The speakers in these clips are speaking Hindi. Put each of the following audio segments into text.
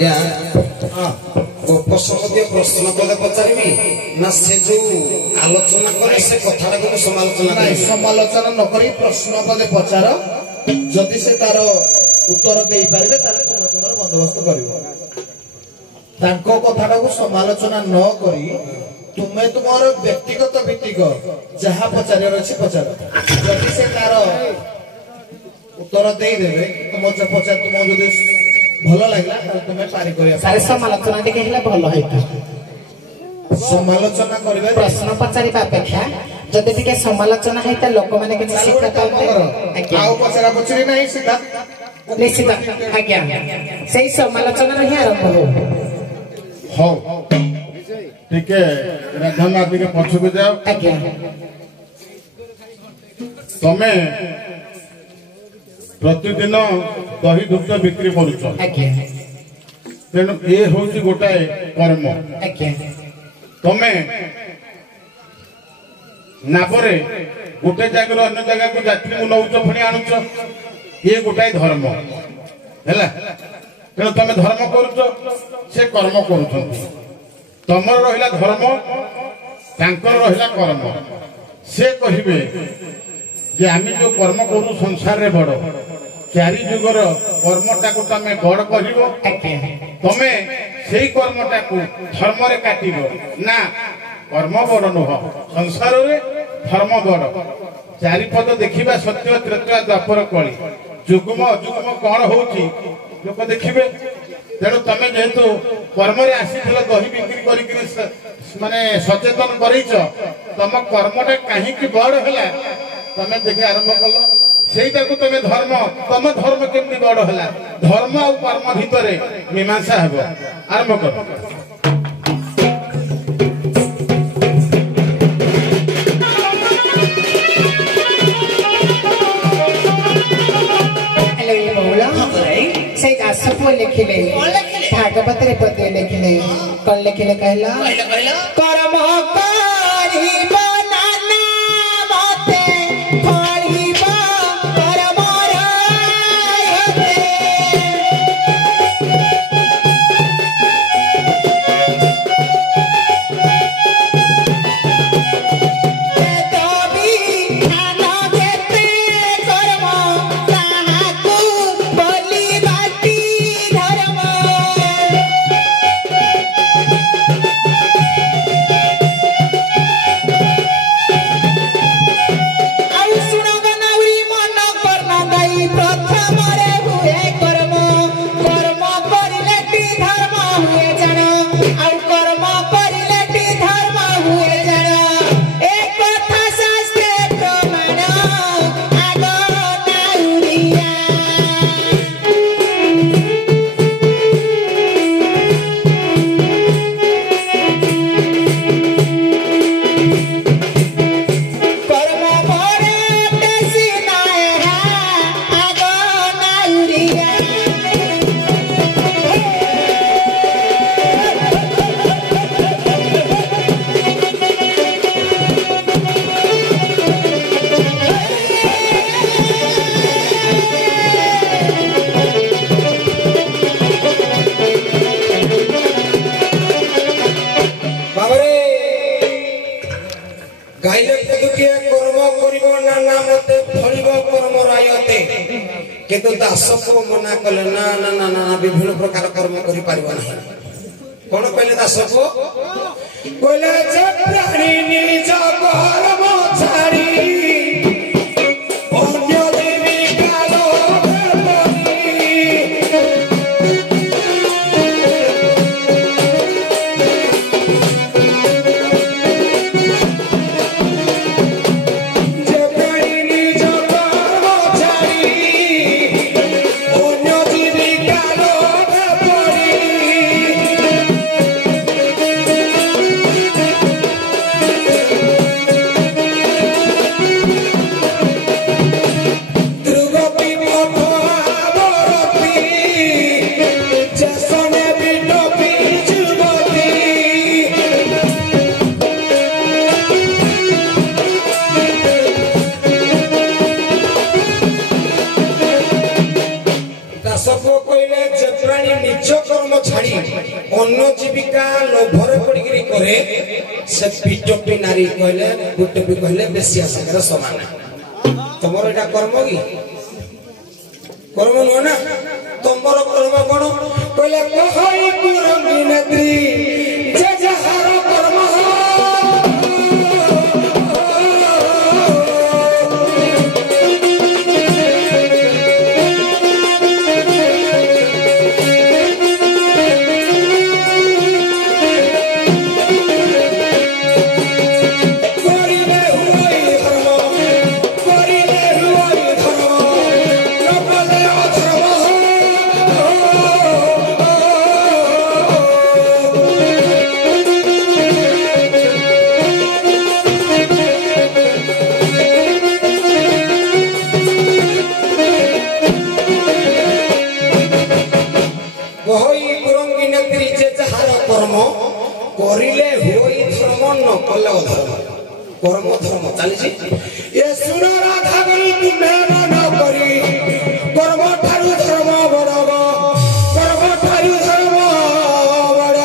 ଆଜ୍ଞା ଗୋପସଙ୍ଗୀୟ ପ୍ରଶ୍ନ କଲେ ପଚାରିବି ନା ସେ ଯୋଉ ଆଲୋଚନା କରେ ସେ କଥାଟାକୁ ମୁଁ ସମାଲୋଚନା କରିବି? ସମାଲୋଚନା ନ କରି ପ୍ରଶ୍ନ ପଦେ ପଚାର, ଯଦି ସେ ତାର ଉତ୍ତର ଦେଇପାରିବେ ତାହେଲେ ତୁମେ ତୁମର ବନ୍ଦୋବସ୍ତ କରିବ। ତାଙ୍କ କଥାଟାକୁ ସମାଲୋଚନା ନ କରି ତୁମେ ତୁମର ବ୍ୟକ୍ତିଗତ ଭିତ୍ତିକ ଯାହା ପଚାରିବାର ଅଛି ପଚାର। ଯଦି ସେ ତାର ଉତ୍ତର ଦେଇଦେବେ ତୁମ ପଚାର ତୁମକୁ ଯଦି ଭଲ ଲାଗିଲା ତାହେଲେ ତୁମେ ପାରି କରିବା। ସମାଲୋଚନା ଟିକେ ହେଲେ ଭଲ ହେଇଥାନ୍ତା। ସମାଲୋଚନା କରିବା ପ୍ରଶ୍ନ ପଚାରିବା ଅପେକ୍ଷା ଯଦି ଟିକେ ସମାଲୋଚନା ହେଇତା ଲୋକମାନେ କିଛି ଶିକ୍ଷା ଆଉ ପଚରା ପଚରି ନାହିଁ ସିଧା ନିଶ୍ଚିତ ଆଜ୍ଞା ସେଇ ସମାଲୋଚନାର ହିଁ ଆରମ୍ଭ ହଉ। ହଉ ଟିକେ ରାଧାମା ଟିକେ ପଛକୁ ଯାଅ। ଆଜ୍ଞା ତମେ ପ୍ରତିଦିନ ଦହି ଦୁଗ୍ଧ ବିକ୍ରି କରୁଛ, ଆଜ୍ଞା ତେଣୁ ଏ ହଉଛି ଗୋଟାଏ କର୍ମ। ଆଜ୍ଞା ତମେ ନାବରେ ଗୋଟେ ଜାଗାରୁ ଅନ୍ୟ ଜାଗାକୁ ଯାତ୍ରୀକୁ ନଉଛ ପୁଣି ଆଣୁଛ, ଇଏ ଗୋଟାଏ ଧର୍ମ ହେଲା। ତେଣୁ ତମେ ଧର୍ମ କରୁଛ, ସେ କର୍ମ କରୁଛନ୍ତି। ତମର ରହିଲା ଧର୍ମ, ତାଙ୍କର ରହିଲା କର୍ମ। ସେ କହିବେ ଯେ ଆମେ ଯୋଉ କର୍ମ କରୁ ସଂସାରରେ ବଡ, ଚାରି ଯୁଗର କର୍ମଟାକୁ ତମେ ବଡ କରିବ, ତମେ ସେଇ କର୍ମଟାକୁ ଧର୍ମରେ କାଟିବ ନା। କର୍ମ ବଡ ନୁହଁ, ସଂସାରରେ ଧର୍ମ ବଡ। ଚାରିପଦ ଦେଖିବା ସତ୍ୟ ତ୍ରେତୟା ଦ୍ୱାପର କଳି, ଯୁଗ୍ମ ଅଯୁଗ୍ମ କଣ ହଉଛି ଲୋକ ଦେଖିବେ। ତେଣୁ ତମେ ଯେହେତୁ କର୍ମରେ ଆସିଥିଲ, ଦହି ବିକ୍ରି କରିକି ମାନେ ସଚେତନ କରେଇଛ, ତମ କର୍ମଟା କାହିଁକି ବଡ ହେଲା ତମେ ଦେଖି ଆରମ୍ଭ କଲ। ସେଇଟାକୁ ତମେ ଧର୍ମ, ତମ ଧର୍ମ କେମିତି ବଡ ହେଲା, ଧର୍ମ ଆଉ କର୍ମ ଭିତରେ ମୀମାଂସା ହେବ। ଆରମ୍ଭ କର। ସେଇ ଦାସପୁଅ ଲେଖିଲେ ଭାଗବତରେ ପଦେ ଲେଖିଲେ କଣ ଲେଖିଲେ କହିଲ? କର୍ମ କରିବ ନାନା ମତେ ଫଳିବ କର୍ମର किंतु दास को मना कले ना ना ना ना विभिन्न प्रकार कर्म करि पारिबा नाही। कोन कहले दास को कहले जे प्राणी निज कर्म छाड़ी अन्य देवी कालो प्राणी निज कर्म छाड़ी अन्य जीविका लोभर पड़ी करे से पिटपी नारी कहले गुटपी कहले बेसिया सागर समान तुमर एटा कर्म की कर्म नुह ना तुमर कर्म कौन कहले कहई कुरंगी नेत्री जे जहार कर्म कर्म धर्म चली ये सुन राधा गरी तुम्हें न करी कर्म ठारू धर्म बड़ कर्म ठारू धर्म बड़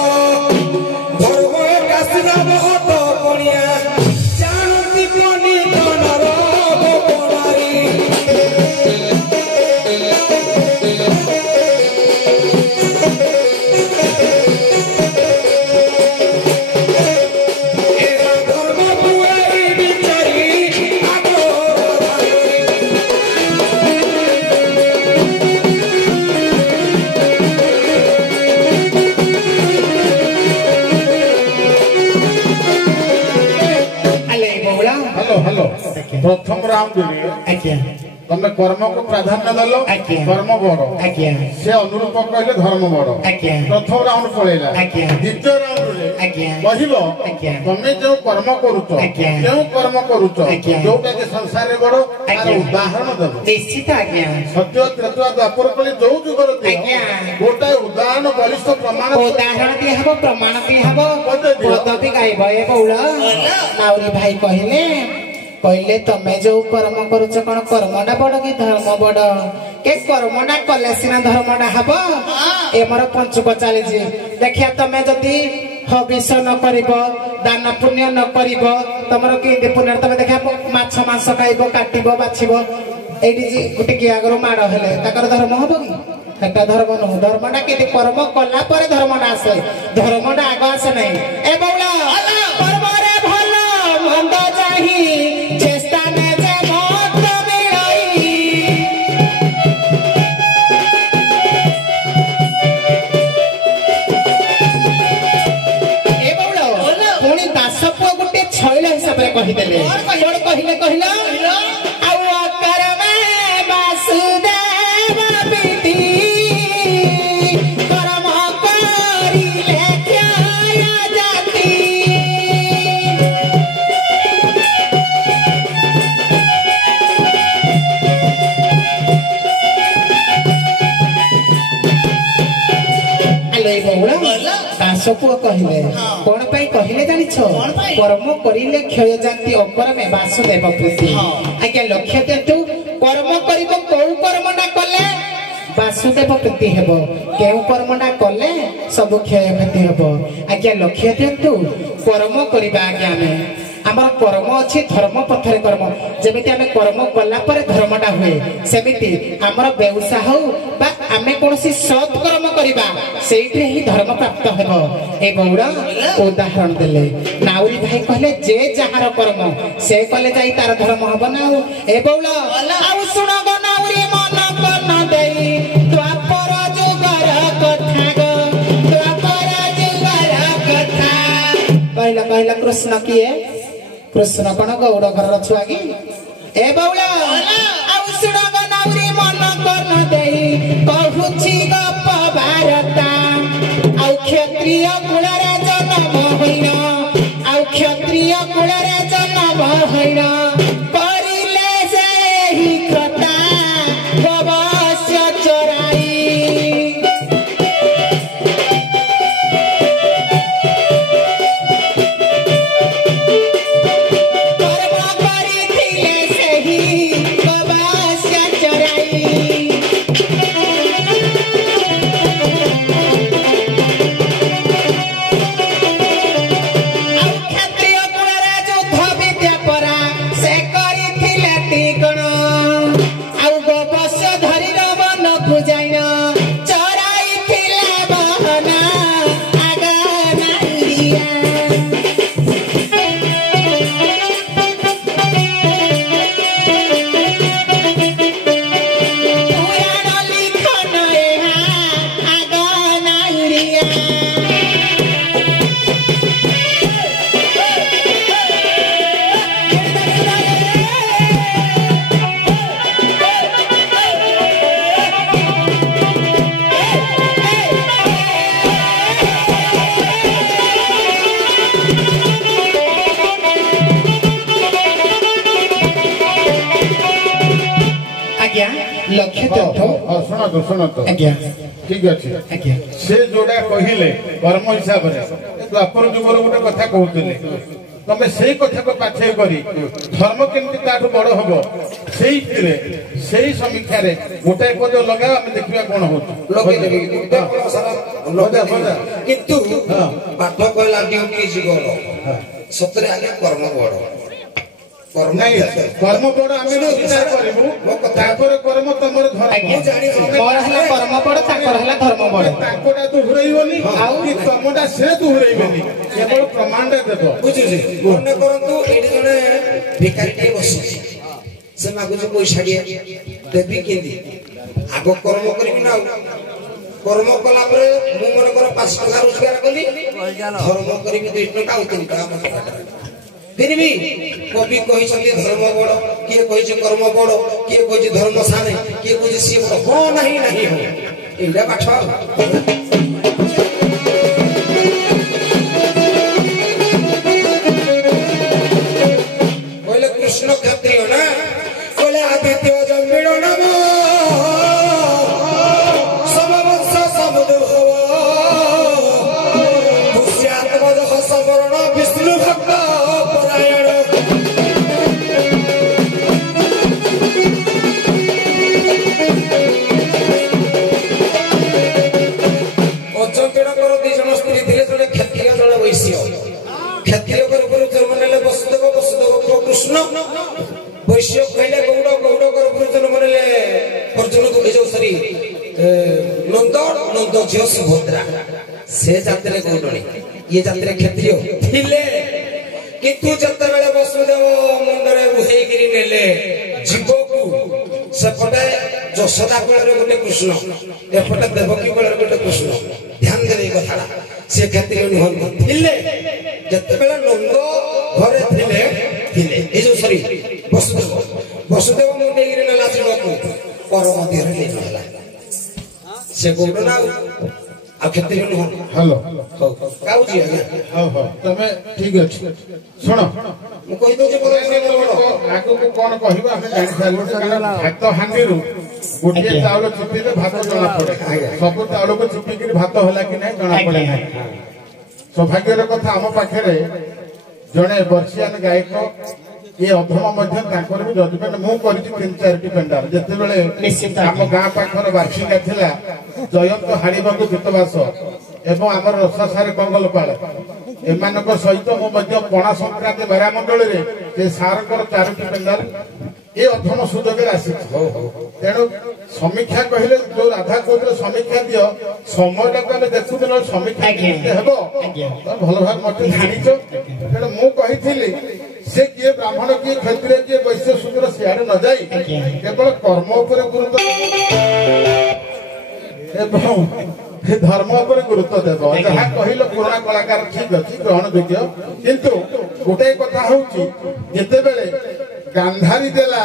धर्म एक आसरा बहुत पड़िया जानती पनी तनर गोपनारी प्रथम राउंड तुम कर्म को प्राधान्य देल कर्म बड़ से अनुरूप कहले धर्म बड़ प्रथम राउंड पड़ेगा द्वितीय राउंड तुम जो कर्म करुच जोटा कि संसार बड़ उदाहरण देव निश्चित आज्ञा सत्य त्रेता द्वापर कली जो जुगर गोटे उदाहरण बलिष्ठ प्रमाण उदाहरण दिया हबो प्रमाण दिया हबो पदवी गाइबो ए बौला नाउरी भाई कहले कहले तमे जो कर्म करुच कौन कर्मटा बड़ कि धर्म बड़ के कर्मटा कले सीना धर्मटा हब एमर पंचुक चली देखिया तमे जदि हविष न करिब दान पुण्य न करिब तमर कि पुण्य तमे देखिया माछ मांस खाइब काटिब बाछिब एडी गुटे कि आगर माड़ हेले ताकर धर्म हब कि एटा धर्म न धर्मटा के कर्म कला पर धर्मटा आसे धर्मटा आग आसे नहीं ए बौला कर्म रे भलो मंद चाही कहिदेले कोन कहिले कहिला आउ करमे वासुदेव बिति कर्म करिले ख्याय जाति आले बौला दासपुआ कहले कौन पाई कहले जानिछ कर्म करिले क्षय जाति अकर्मे वासुदेव प्रीति आज्ञा लक्ष्य देतु कर्म करिब को कर्मटा कले वासुदेव प्रीति हेबो केउ कर्मटा कले सब क्षय क्षति हेबो आज्ञा लक्ष्य देतु कर्म करिबा आज्ञा में आमर कर्म अच्छी धर्म पथरे कर्म जमिति आमे कर्म कला पर धर्मटा हुए सेमिति आमर व्यवसाय हो बा आमे कोनसी सत् कर्म करिबा सेइथे ही धर्म प्राप्त हेबो ए बौड़ा उदाहरण देले नाउरी भाई कहले जे जहार कर्म से कले जाई तार धर्म हबो ना ए बौड़ा आउ सुनो गो नाउरी मन कन देई द्वापर जुगर कथा गो द्वापर जुगर कथा कहला कृष्ण किए कृष्ण कौन गौड़ घर छुआ कि ए बौला आउ सुन नाउरी मन कन देई कहूछि गप भारता आउ क्षत्रिय कुल रे जन्म होइन आउ क्षत्रिय कुल रे जन्म होइन करिले सेहि कथा अवश्य चोराई को जाइना चराई थिला बहना आगा नाइरिया लक्ष्य शुण तो ठीक अच्छे से जोड़ा कहले कर्म हिसाब से द्वापर जुगर गोटे कथा कहते तमें से कथा को पाछे करी धर्म केमती ताठू बड़ हम से समीक्षा गोटे पद लगा आम देखा कौन हो किंतु पाठ कहला ड्यूटी जीवन सतरे आगे कर्म बड़ कर्म बड़ आम विचार करूँ कर्म तुम कर्म बड़ धर्म बड़ दोहरईबनी तुमटा से दोहरईबनी केवल प्रमाण देव बुझुଛି ମନେ କରନ୍ତୁ ଏଠି ଜଣେ ଭିକାରୀଟେ ବସିଛି ସେ ମାଗୁଛି ପଇସା ଦେବି କେମିତି ଆଗ କର୍ମ କରିବି ନା କର୍ମ କଲା ପରେ ମୁଁ ମନେ କର 5 ଟଙ୍କା ରୋଜଗାର କଲି ଧର୍ମ କରିବି 2 ଟଙ୍କା ଆଉ 3 ଟଙ୍କା दिनवी कवि कही धर्म बड़ किए कही कर्म बड़ किए कही धर्म साने किए कही सी बड़ हाँ नहीं नहीं हो एटा पाठ कहले कृष्ण क्षत्रिय ना कहले आदित्य जम्बिड़ नम समवंश समुद्र पुष्यात्मज सवर्ण विष्णु भक्त कृष्ण वैश्य कहले गौड़ गौड़ गर्भजन मनले अर्जुन को जो सरी नंद नंद झियो सुभद्रा से जात्रे गौड़णी ये जात्रे क्षत्रिय थिले किंतु जत्ते बेले वसुदेव मुंडरे रुहेगिरी नेले जीव को सेपटे यशोदा कोଳରେ गोटे कृष्ण एपटे देवकी कोଳରେ गोटे कृष्ण ध्यान दे कथा से क्षत्रिय निहन थिले जत्ते बेले नंद घरे थिले ए जो सरी वसुदेव मुंडेगिरी नेला जीवको पर मध्य रे ले जाला से गोड़ ना आ क्षत्रिय निहन हेलो काउजी आज्ञा हो तमे ठीक अछि सुनो मु कहि दो जे आगो को कोन कहबा हम जानि सालु कारण भात हांडीरु गोटे चाउल चिपिले भात जणा पड़े सब चाउल को चिपि भात होला कि नहीं जणा पड़े सौभाग्यर कथा आम पाखे जड़े बर्षियान गायक ये अधम भी जजमेंट मु कर 3-4 पेंडार जिते बड़े आम गाँ पाखर बार्षिका थिला जयंत हाड़ीबाबू गीतवास एवं आमर रसासार कंगलपाल एम सहित मु पणा संक्रांति मेरा मंडल से सार 4टी पेंडार ये अधम सुजोग आसी तेणु समीक्षा कहले जो राधा कहते समीक्षा दियो समय टाक देखुल समीक्षा हम भल भाव मत जाच तेणु मुझे से किए ब्राह्मण किए क्षत्रिय किए वैश्य शूद्र सियाड़े न जाई केवल कर्म उपर गुरुत्व धर्म उपर गुरुत्व देव जहाँ कहल पुराणा कलाकार ठीक अच्छी ग्रहण योग्य किंतु गोटे कथा हूँ जितेबले गांधारी देला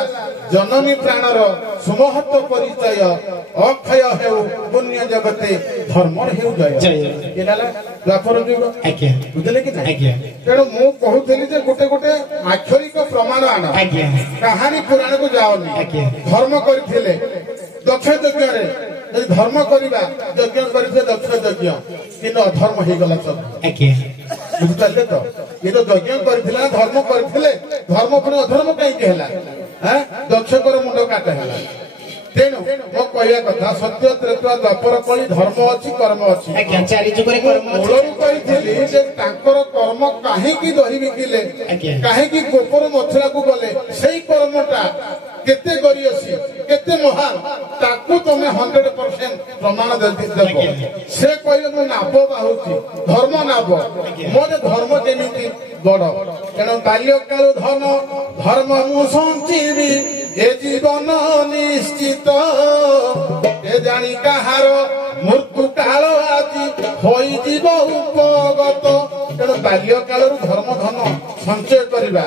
जननी प्राणर सुमहत्व परिचय अक्षय हेउ पुण्य जगते धर्म हेउ जय द्वापर युग बुझे कि तेणु मु कहूली गोटे गोटे आक्षरिक प्रमाण आण कहानी पुराण को जाओनी धर्म करथिले दक्ष यज्ञ धर्म करवा यज्ञ करथिले दक्ष यज्ञ किंतु अधर्म हो गला सब बुझिपारे तो ये तो यज्ञ करथिले धर्म करथिले धर्म पुणी अधर्म कहीं दक्षकर मुंड काट है ତେଣୁ ମୋ କହିବା କଥା ସତ୍ୟ ତ୍ରେତୟା ଦ୍ୱାପର କଳି ଧର୍ମ ଅଛି କର୍ମ ଅଛି। ଆଜ୍ଞା ଚାରି ଯୁଗରେ କର୍ମ ଅଛି। ମୂଳରୁ କହିଥିଲି ଯେ ତାଙ୍କର କର୍ମ କାହିଁକି ଦହି ବିକିଲେ, ଆଜ୍ଞା। କାହିଁକି ଗୋପରୁ ମଥୁରାକୁ ଗଲେ, ସେଇ କର୍ମଟା କେତେ ଗରିୟସୀ କେତେ ମହାନ ତାକୁ ତମେ 100% ପ୍ରମାଣ ଦେବ। ସେ କହିଲେ ମୁଁ ନାବ ବାହୁଛି ଧର୍ମ ନାବ, ମୋର ଧର୍ମ କେମିତି ବଡ। ତେଣୁ ବାଲ୍ୟକାଳୁ ଧନ ଧର୍ମ ମୁଁ ସଞ୍ଚିବି ଏ ଜୀବନ ନିଶ୍ଚିତ, ଏ ଜାଣି କାହାର ମୃତ୍ୟୁ କାଳ ଆଜି ହୋଇଯିବ ଉପଗତ। ତେଣୁ ବାଲ୍ୟ କାଳରୁ ଧର୍ମ ଧନ ସଞ୍ଚୟ କରିବା।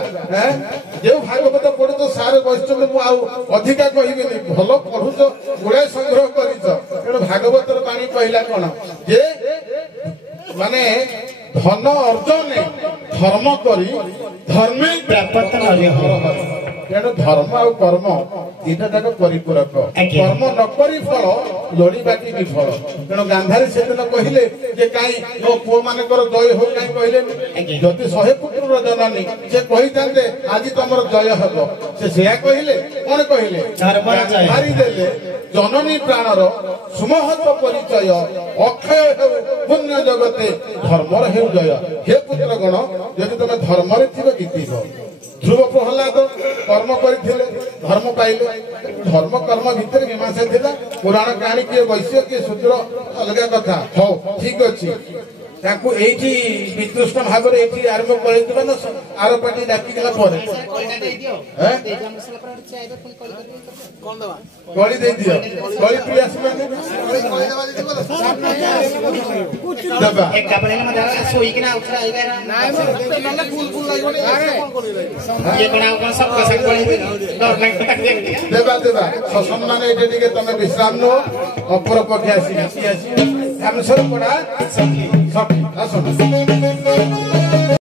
ଯେଉଁ ଭାଗବତ ପଢୁଛ ସାର ବୈଷ୍ଣବ ମୁଁ ଆଉ ଅଧିକା କହିବିନି, ଭଲ ପଢୁଛ ଗୁଡାଏ ସଂଗ୍ରହ କରିଛ। ତେଣୁ ଭାଗବତର ବାଣୀ କହିଲା କଣ ଯେ ମାନେ ଧନ ଅର୍ଜନେ ଧର୍ମ କରି ଧର୍ମେ ପ୍ରାପତ ନର। ତେଣୁ ଧର୍ମ ଆଉ କର୍ମ ଦିଟା ଯାକ ପରିପୂରକ। କର୍ମ ନ କରି ଫଳ ଲୋଡ଼ିବାଟି ବିଫଳ। ତେଣୁ ଗାନ୍ଧାରୀ ସେଦିନ କହିଲେ ଯେ କାହିଁ ମୋ ପୁଅ ମାନଙ୍କର ଜୟ ହଉ, କାହିଁ କହିଲେନି? ଯଦି 100 ପୁତ୍ରର ଜନନୀ ସେ କହିଥାନ୍ତେ ଆଜି ତମର ଜୟ ହବ, ସେ ସେୟା କହିଲେ? କଣ କହିଲେ? ହାରି ଦେଲେ ଜନନୀ ପ୍ରାଣର ସୁମହତ ପରିଚୟ, ଅକ୍ଷୟ ହେଉ ପୁଣ୍ୟ ଜଗତେ ଧର୍ମର ହେଉ ଜୟ। ହେ ପୁତ୍ର ଗଣ, ଯଦି ତମେ ଧର୍ମରେ ଥିବ ଜିତିବ। ଧ୍ରୁବ ପ୍ରହ୍ଲାଦ କର୍ମ କରିଥିଲେ ଧର୍ମ ପାଇଲେ। ଧର୍ମ କର୍ମ ଭିତରେ ମୀମାଂସା ଥିଲା। ପୁରାଣ କାହାଣୀ କିଏ ବୈଶ୍ୟ କିଏ ଶୂଦ୍ର ଅଲଗା କଥା। ହଉ ଠିକ ଅଛି, ତାଙ୍କୁ ଏଇଠି ବିତୃଷ୍ଣ ଭାବରେ ଏଇଠି ଆରମ୍ଭ କରିଥିବା ନା ଆର ପାଟି ଡାକିଦେଲା ପରେ ଗଳି ଦେଇଦିଅ। ଗଳି ପିଇ ଆସିବାନି ଦେବା। ଦେବା ଦେବା ସସମ୍ମାନ ଏଇଠି ଟିକେ ତମେ ବିଶ୍ରାମ ନୁହ। ଅପର ପକ୍ଷେ ଆସି ଆସିବେ। ଆମେ ସବୁ ପଡା ସଖୀ ଆସ।